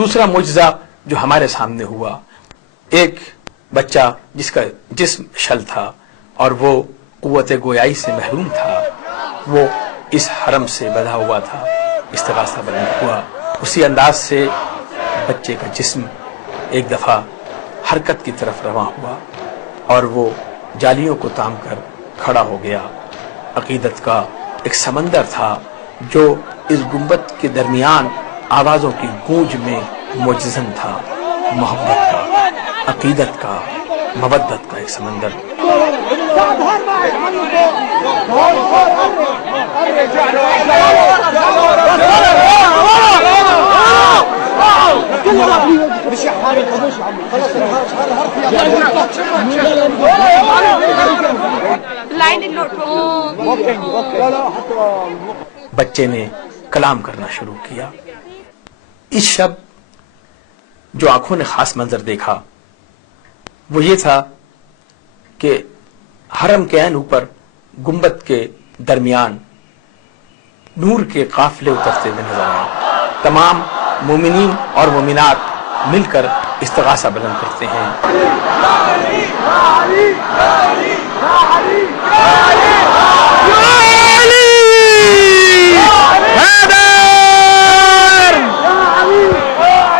دوسرا معجزہ جو ہمارے سامنے ہوا، ایک بچہ جس کا جسم شل تھا اور وہ قوت گویائی سے محروم تھا، وہ اس حرم سے بندھا ہوا تھا، استغاثہ بلند ہوا، اسی انداز سے بچے کا جسم ایک دفعہ حرکت کی طرف رواں ہوا اور وہ جالیوں کو تام کر کھڑا ہو گیا۔ عقیدت کا ایک سمندر تھا جو اس گنبد کے درمیان آوازوں کی گونج میں معجزن تھا، محبت کا، عقیدت کا، مودت کا ایک سمندر۔ بچے نے کلام کرنا شروع کیا۔ اس شب جو آنکھوں نے خاص منظر دیکھا وہ یہ تھا کہ حرم کے عین اوپر گنبد کے درمیان نور کے قافلے اترتے ہوئے نظر آئے۔ تمام مومنین اور مومنات مل کر استغاثہ بلند کرتے ہیں۔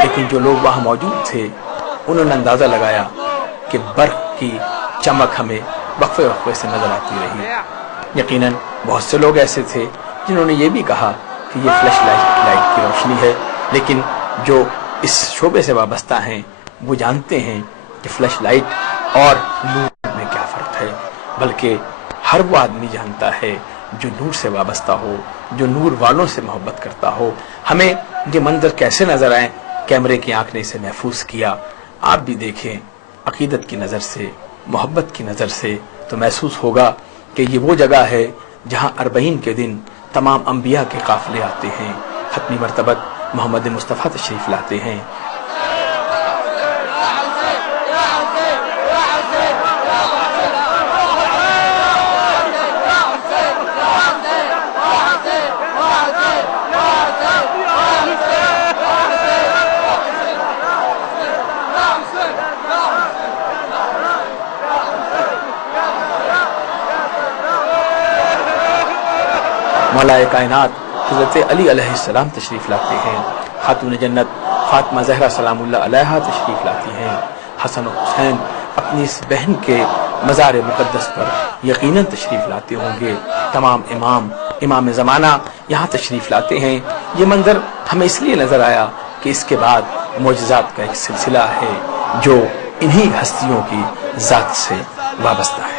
لیکن جو لوگ وہاں موجود تھے انہوں نے اندازہ لگایا کہ برق کی چمک ہمیں وقفے وقفے سے نظر آتی رہی۔ یقیناً بہت سے لوگ ایسے تھے جنہوں نے یہ بھی کہا کہ یہ فلیش لائٹ کی روشنی ہے، لیکن جو اس شعبے سے وابستہ ہیں وہ جانتے ہیں کہ فلیش لائٹ اور نور میں کیا فرق ہے، بلکہ ہر وہ آدمی جانتا ہے جو نور سے وابستہ ہو، جو نور والوں سے محبت کرتا ہو۔ ہمیں یہ منظر کیسے نظر آئے، کیمرے کی آنکھ نے اسے محفوظ کیا۔ آپ بھی دیکھیں، عقیدت کی نظر سے، محبت کی نظر سے تو محسوس ہوگا کہ یہ وہ جگہ ہے جہاں 40 کے دن تمام انبیاء کے قافلے آتے ہیں، ختمی مرتبت محمد مصطفیٰ تشریف لاتے ہیں۔ مولا کائنات حضرت علی علیہ السلام تشریف لاتے ہیں، خاتون جنت فاطمہ زہرا سلام اللہ علیہا تشریف لاتی ہیں، حسن و حسین اپنی اس بہن کے مزار مقدس پر یقیناً تشریف لاتے ہوں گے، تمام امام زمانہ یہاں تشریف لاتے ہیں۔ یہ منظر ہمیں اس لیے نظر آیا کہ اس کے بعد معجزات کا ایک سلسلہ ہے جو انہی ہستیوں کی ذات سے وابستہ ہے۔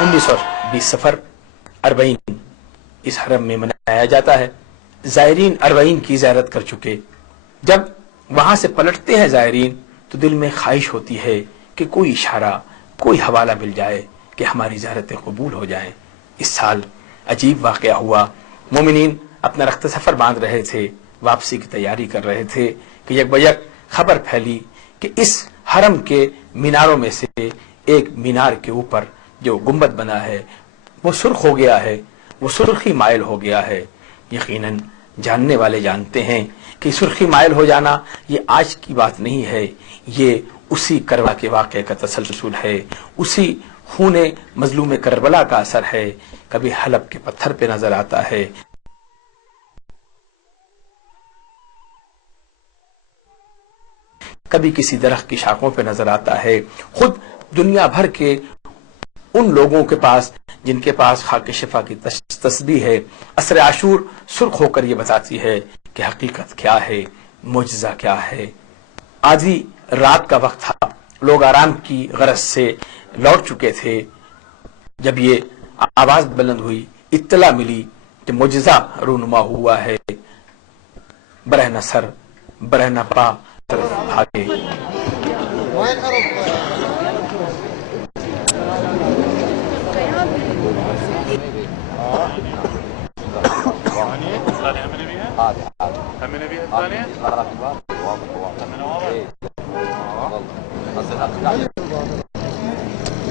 1920 سفر 40 اس حرم میں منایا جاتا ہے۔ زائرین 40 کی زیارت کر چکے، جب وہاں سے پلٹتے ہیں زائرین تو دل میں خواہش ہوتی ہے کہ کوئی اشارہ، کوئی حوالہ مل جائے کہ ہماری زیارتیں قبول ہو جائیں۔ اس سال عجیب واقعہ ہوا، مومنین اپنا رخت سفر باندھ رہے تھے، واپسی کی تیاری کر رہے تھے کہ یک بیک خبر پھیلی کہ اس حرم کے میناروں میں سے ایک مینار کے اوپر جو گنبد بنا ہے وہ سرخ ہو گیا ہے، وہ سرخی مائل ہو گیا ہے۔ یقیناً جاننے والے جانتے ہیں کہ سرخی مائل ہو جانا یہ آج کی بات نہیں ہے، یہ اسی کربلا کے واقعے کا تسلسل ہے، اسی خون مظلوم کربلا کا اثر ہے۔ کبھی حلب کے پتھر پہ نظر آتا ہے، کبھی کسی درخت کی شاخوں پہ نظر آتا ہے۔ خود دنیا بھر کے ان لوگوں کے پاس جن کے پاس خاک شفا کی تسبیح ہے، عصر عاشور سرخ ہو کر یہ بتاتی ہے کہ حقیقت کیا ہے، معجزہ کیا ہے۔ آدھی رات کا وقت تھا، لوگ آرام کی غرض سے لوٹ چکے تھے، جب یہ آواز بلند ہوئی، اطلاع ملی کہ معجزہ رونما ہوا ہے، برہنہ سر برہنہ پا طرف بھاگے۔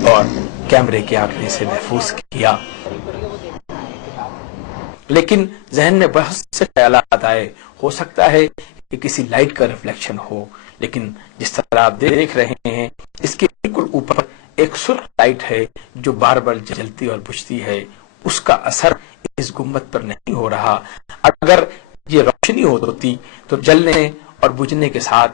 اور کیمرے کے آنکھنے سے محفوظ کیا، لیکن ذہن میں بہت سے خیالات آئے۔ ہو سکتا ہے کہ کسی لائٹ کا ریفلیکشن ہو، لیکن جس طرح آپ دیکھ رہے ہیں اس کے بالکل اوپر ایک سرخ لائٹ ہے جو بار بار جلتی اور بجھتی ہے، اس کا اثر اس گنبد پر نہیں ہو رہا۔ اگر یہ روشنی ہوتی تو جلنے اور بجھنے کے ساتھ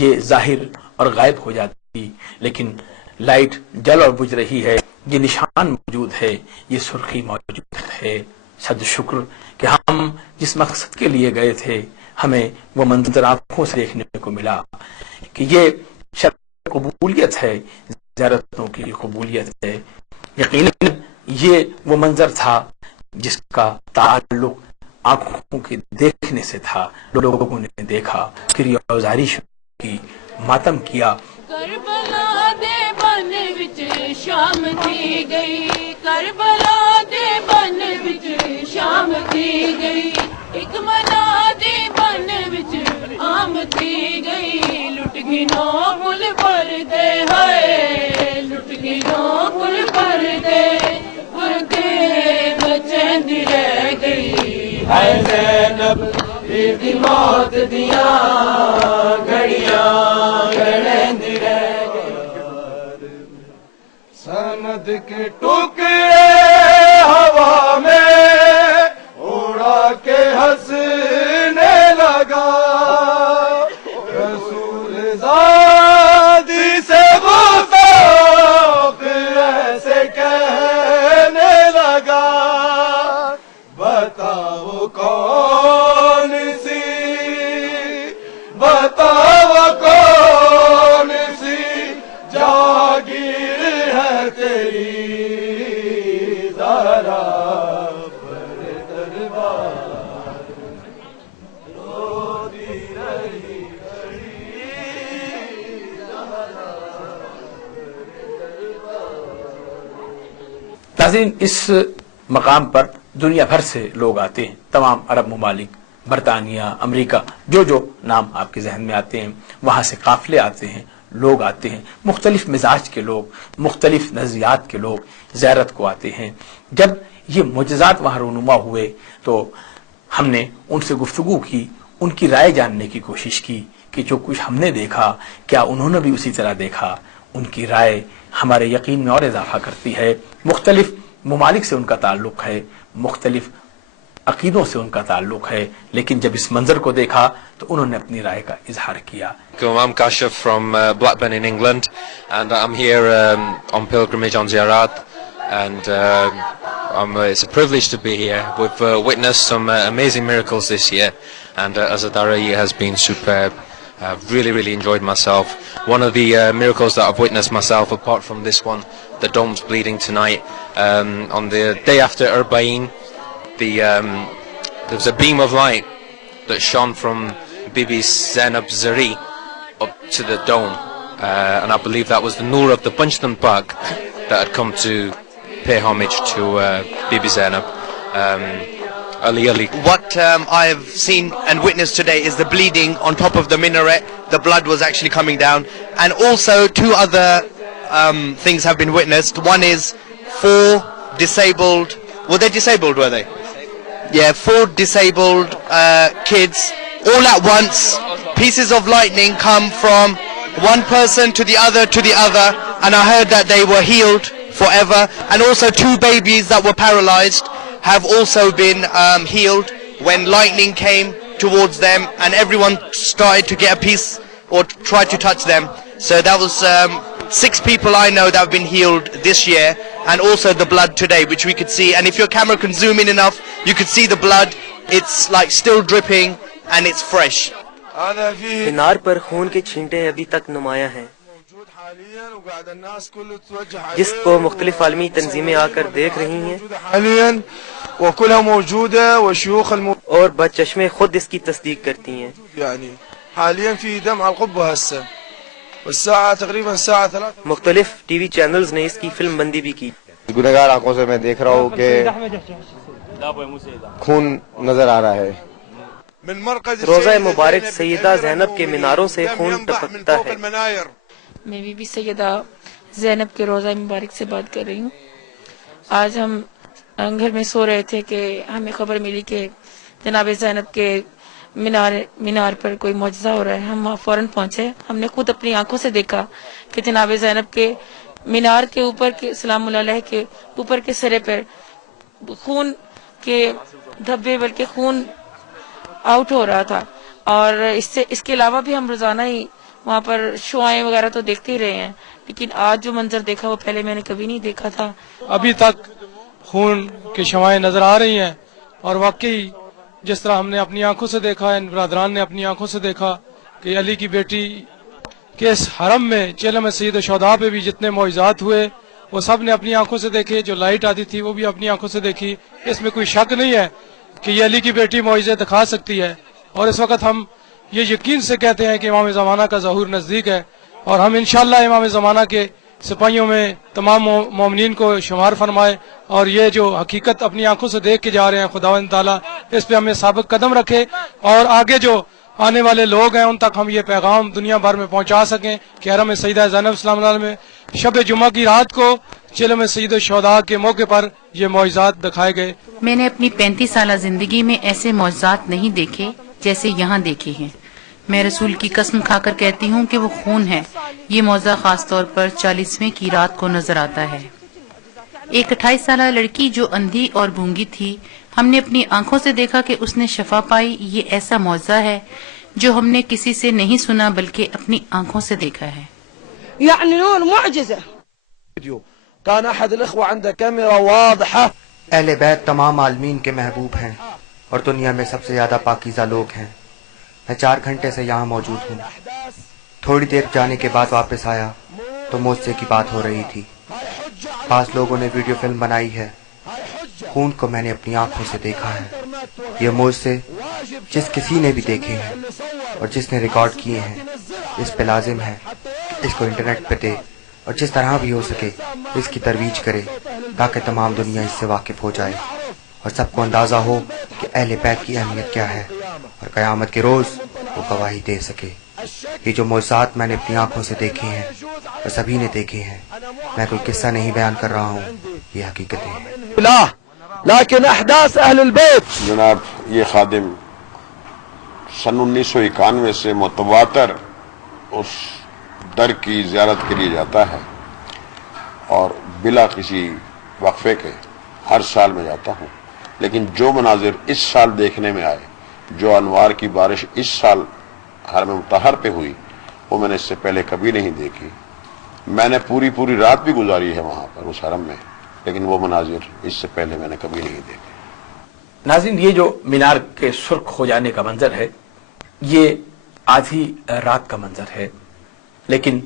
یہ ظاہر اور غائب ہو جاتی، لیکن لائٹ جل اور بجھ رہی ہے، یہ نشان موجود ہے، یہ سرخی موجود ہے۔ صد شکر کہ ہم جس مقصد کے لیے گئے تھے ہمیں وہ منظر آنکھوں سے دیکھنے کو ملا، کہ یہ شرط قبولیت ہے، زیارتوں کی قبولیت ہے۔ یقیناً یہ وہ منظر تھا جس کا تعلق آنکھوں کے دیکھنے سے تھا۔ لوگوں نے دیکھا، کریازاری شروع کی، ماتم کیا۔ کربلا دے بن وچ شام تھی گئی، کربلا دے بن وچ شام تھی گئی، ایک منا دے بن وچ عام تھی گئی، لٹ گئی نو کل پردے ہائے، لٹ گئی نو کل پردے پردے بچن دی رہ گئی، ہائے زینب دی موت دیاں گھڑیاں گھڑیں دی رہ گئی، سند کے ٹکڑے ہوا میں اڑا کے ہنسنے لگا، رسول زادی سے گفتگو ایسے کہنے لگا، بتاؤ کون سی، بتاؤ کون سی جاگیر ہے تیری، ذرا پر دربار روتی رہی ناظرین، اس مقام پر دنیا بھر سے لوگ آتے ہیں، تمام عرب ممالک، برطانیہ، امریکہ، جو نام آپ کے ذہن میں آتے ہیں، وہاں سے قافلے آتے ہیں، لوگ آتے ہیں، مختلف مزاج کے لوگ، مختلف نظریات کے لوگ زیارت کو آتے ہیں۔ جب یہ معجزات وہاں رونما ہوئے تو ہم نے ان سے گفتگو کی، ان کی رائے جاننے کی کوشش کی کہ جو کچھ ہم نے دیکھا کیا انہوں نے بھی اسی طرح دیکھا۔ ان کی رائے ہمارے یقین میں اور اضافہ کرتی ہے۔ مختلف ممالک سے ان کا تعلق ہے، مختلف عقیدوں سے ان کا تعلق ہے، لیکن جب اس منظر کو دیکھا تو انہوں نے اپنی رائے کا اظہار کیا۔ I'm Kashif from Blackburn in England, and I'm here on pilgrimage on Ziyarat, and it's a privilege to be here. We've witnessed some amazing miracles this year, and as a Dara'i has been superb. I've really enjoyed myself. One of the miracles that I've witnessed myself, apart from this one, the dome's bleeding tonight, on the day after Arba'in, there was a beam of light that shone from Bibi Zainab Zari up to the dome, and I believe that was the Noor of the Panchtan Park that had come to pay homage to Bibi Zainab. Ali. What I have seen and witnessed today is the bleeding on top of the minaret. The blood was actually coming down, and also two other things have been witnessed. One is 4 disabled. Were they disabled? Were they? Yeah, 4 disabled kids all at once, pieces of lightning come from one person to the other, and I heard that they were healed forever, and also 2 babies that were paralyzed have also been healed when lightning came towards them, and everyone started to get a piece or try to touch them. So that was 6 people I know that have been healed this year, and also the blood today, which we could see. And if your camera can zoom in enough, you could see the blood. It's like still dripping and it's fresh. هذا فيه مینار پر خون کے چھینٹے ابھی تک نمایاں ہیں، موجود حاليا وقاعد الناس كله توجه جس کو مختلف عالمی تنظیمیں آ کر دیکھ رہی ہیں موجودة حاليا وكلها موجودة، وشيوخ اور بدچشمے خود اس کی تصدیق کرتی ہیں. يعني حاليا في دم على القبة هسه، والساعة تقريبا الساعة 3. مختلف ٹی وی چینلز نے اس کی فلم بندی بھی کی. گنہگار آنکھوں سے میں دیکھ رہا ہوں کہ خون نظر آ رہا ہے. من مرقد روزہ مبارک سیدہ زینب کے میناروں سے خون ٹپکتا ہے. میں بھی سیدہ زینب کے روزہ مبارک سے بات کر رہی ہوں. آج ہم گھر میں سو رہے تھے کہ ہمیں خبر ملی کہ جناب زینب کے مینار پر کوئی معجزہ ہو رہا ہے. ہم وہاں فوراً پہنچے. ہم نے خود اپنی آنکھوں سے دیکھا کہ جناب زینب کے مینار کے اوپر کے سلام اللہ علیہ کے اوپر کے سرے پر خون کے دھبے بلکہ خون آؤٹ ہو رہا تھا. اور اس کے علاوہ بھی ہم روزانہ ہی وہاں پر شوائیں وغیرہ تو دیکھتے ہی رہے ہیں، لیکن آج جو منظر دیکھا وہ پہلے میں نے کبھی نہیں دیکھا تھا. ابھی تک خون کی شمائیں نظر آ رہی ہیں، اور واقعی جس طرح ہم نے اپنی آنکھوں سے دیکھا، ان برادران نے اپنی آنکھوں سے دیکھا کہ علی کی بیٹی کے اس حرم میں چیلم سید الشہداء پہ بھی جتنے معجزات ہوئے وہ سب نے اپنی آنکھوں سے دیکھے. جو لائٹ آتی تھی وہ بھی اپنی آنکھوں سے دیکھی. اس میں کوئی شک نہیں ہے کہ یہ علی کی بیٹی معجزے دکھا سکتی ہے. اور اس وقت ہم یہ یقین سے کہتے ہیں کہ امام زمانہ کا ظہور نزدیک ہے، اور ہم انشاءاللہ امام زمانہ کے سپاہیوں میں تمام مومنین کو شمار فرمائے، اور یہ جو حقیقت اپنی آنکھوں سے دیکھ کے جا رہے ہیں خداوند تعالیٰ اس پہ ہمیں ثابت قدم رکھے، اور آگے جو آنے والے لوگ ہیں ان تک ہم یہ پیغام دنیا بھر میں پہنچا سکیں کہ حرم سیدہ زینب سلام اللہ علیہ میں شب جمعہ کی رات کو چیلم سید الشہداء کے موقع پر یہ معجزات دکھائے گئے. میں نے اپنی 35 سالہ زندگی میں ایسے معجزات نہیں دیکھے جیسے یہاں دیکھے ہیں. میں رسول کی قسم کھا کر کہتی ہوں کہ وہ خون ہے. یہ معجزہ خاص طور پر 40ویں کی رات کو نظر آتا ہے. ایک 28 سالہ لڑکی جو اندھی اور گونگی تھی، ہم نے اپنی آنکھوں سے دیکھا کہ اس نے شفا پائی. یہ ایسا معجزہ ہے جو ہم نے کسی سے نہیں سنا بلکہ اپنی آنکھوں سے دیکھا ہے. يعني نور معجزة. كان احد الاخوة عنده كاميرا واضحة. اہل بیت تمام عالمین کے محبوب ہیں اور دنیا میں سب سے زیادہ پاکیزہ لوگ ہیں. میں 4 گھنٹے سے یہاں موجود ہوں. تھوڑی دیر جانے کے بعد واپس آیا تو معجزے کی بات ہو رہی تھی. بعض لوگوں نے ویڈیو فلم بنائی ہے. خون کو میں نے اپنی آنکھوں سے دیکھا ہے. یہ معجزے جس کسی نے بھی دیکھے ہیں اور جس نے ریکارڈ کیے ہیں، اس پہ لازم ہے کہ اس کو انٹرنیٹ پہ دے اور جس طرح بھی ہو سکے اس کی ترویج کرے تاکہ تمام دنیا اس سے واقف ہو جائے اور سب کو اندازہ ہو کہ اہل بیت کی اہمیت کیا ہے اور قیامت کے روز وہ گواہی دے سکے. یہ جو معجزات میں نے اپنی آنکھوں سے دیکھے ہیں اور سبھی نے دیکھے ہیں، میں کوئی قصہ نہیں بیان کر رہا ہوں، یہ حقیقتیں ہیں. لكن احداث اهل البيت. جناب یہ خادم سن 1991 سے متواتر اس در کی زیارت کے لیے جاتا ہے اور بلا کسی وقفے کے ہر سال میں جاتا ہوں. لیکن جو مناظر اس سال دیکھنے میں آئے، جو انوار کی بارش اس سال حرم مطہر پہ ہوئی، وہ میں نے اس سے پہلے کبھی نہیں دیکھی. میں نے پوری رات بھی گزاری ہے وہاں پر اس حرم میں، لیکن وہ مناظر اس سے پہلے میں نے کبھی نہیں دیکھے. ناظرین، یہ جو مینار کے سرخ ہو جانے کا منظر ہے یہ آدھی رات کا منظر ہے، لیکن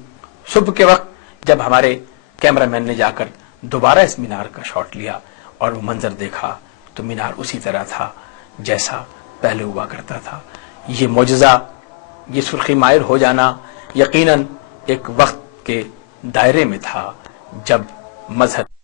صبح کے وقت جب ہمارے کیمرہ مین نے جا کر دوبارہ اس مینار کا شاٹ لیا اور وہ منظر دیکھا تو مینار اسی طرح تھا جیسا پہلے ہوا کرتا تھا. یہ معجزہ، یہ سرخی مائر ہو جانا یقیناً ایک وقت کے دائرے میں تھا جب مذہب